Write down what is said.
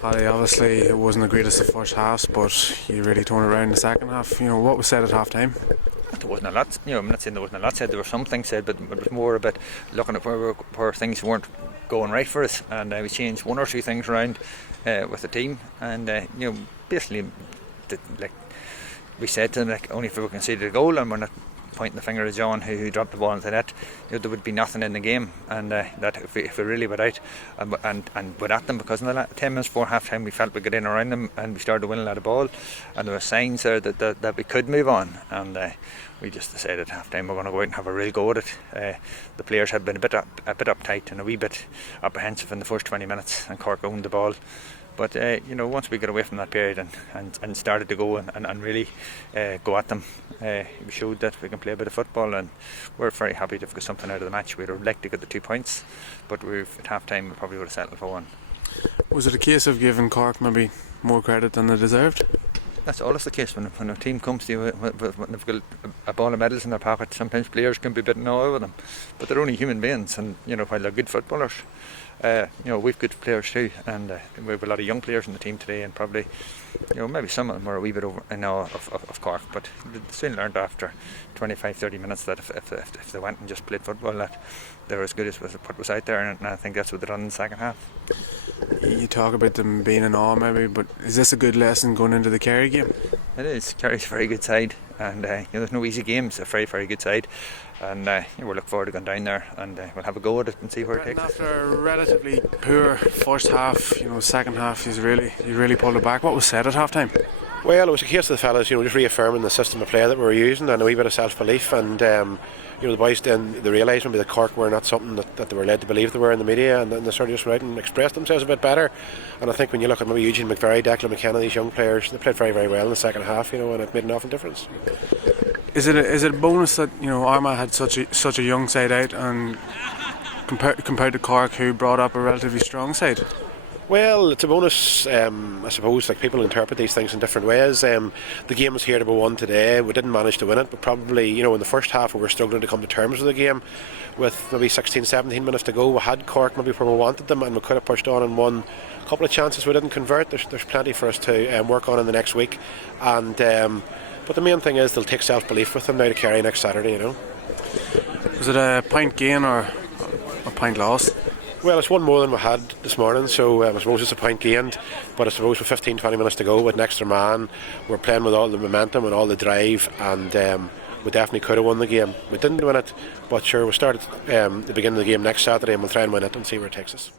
Paddy, obviously it wasn't the greatest of first halves, but you really turned it around in the second half. What was said at half time? There wasn't a lot, I'm not saying there wasn't a lot said, there were some things said, but it was more about looking at where things weren't going right for us, and we changed one or two things around with the team, and basically, like we said to them, like, only if we conceded a goal, and we're not pointing the finger at John who dropped the ball into that, there would be nothing in the game, and that if we really went out and went at them, because in the 10 minutes before half time we felt we got in around them and we started winning a lot of ball, and there were signs there that we could move on, and we just decided at half time we're going to go out and have a real go at it. The players had been a bit uptight and a wee bit apprehensive in the first 20 minutes, and Cork owned the ball. But once we got away from that period and started to go and really go at them, we showed that we can play a bit of football, and we're very happy to have got something out of the match. We'd have liked to get the 2 points, but at half time we probably would have settled for one. Was it a case of giving Cork maybe more credit than they deserved? That's always the case when a team comes to you when they've got a ball of medals in their pocket. Sometimes players can be a bit annoyed with them, but they're only human beings, and while they're good footballers, we've good players too, and we have a lot of young players in the team today, and probably maybe some of them are a wee bit over in awe of Cork, but they soon learned after 25-30 minutes that if they went and just played football, that they're as good as what was out there, and I think that's what they done in the second half. You talk about them being in awe maybe, but is this a good lesson going into the Kerry game? It is. Kerry's a very good side, and there's no easy games. It's a very, very good side, and we're looking forward to going down there, and we'll have a go at it and see where it takes us. After a relatively poor first half, second half you really pulled it back. What was said at half time? Well, it was a case of the fellas, just reaffirming the system of play that we were using, and a wee bit of self-belief, and the boys then they realised maybe that Cork were not something that they were led to believe they were in the media, and then they sort of just went out and expressed themselves a bit better. And I think when you look at maybe Eugene McVerry, Declan McKenna, these young players, they played very, very well in the second half, and it made an awful difference. Is it a bonus that Armagh had such a young side out, and compared to Cork, who brought up a relatively strong side? Well, it's a bonus, I suppose. Like, people interpret these things in different ways. The game was here to be won today. We didn't manage to win it, but probably, in the first half we were struggling to come to terms with the game. With maybe 16-17 minutes to go, we had Cork maybe where we wanted them, and we could have pushed on and won a couple of chances we didn't convert. There's plenty for us to work on in the next week, and but the main thing is they'll take self-belief with them now to Kerry next Saturday. Was it a point gain or a point loss? Well, it's one more than we had this morning, so I suppose it's a point gained, but I suppose with 15-20 minutes to go with an extra man, we're playing with all the momentum and all the drive, and we definitely could have won the game. We didn't win it, but sure, we'll start at the beginning of the game next Saturday, and we'll try and win it and see where it takes us.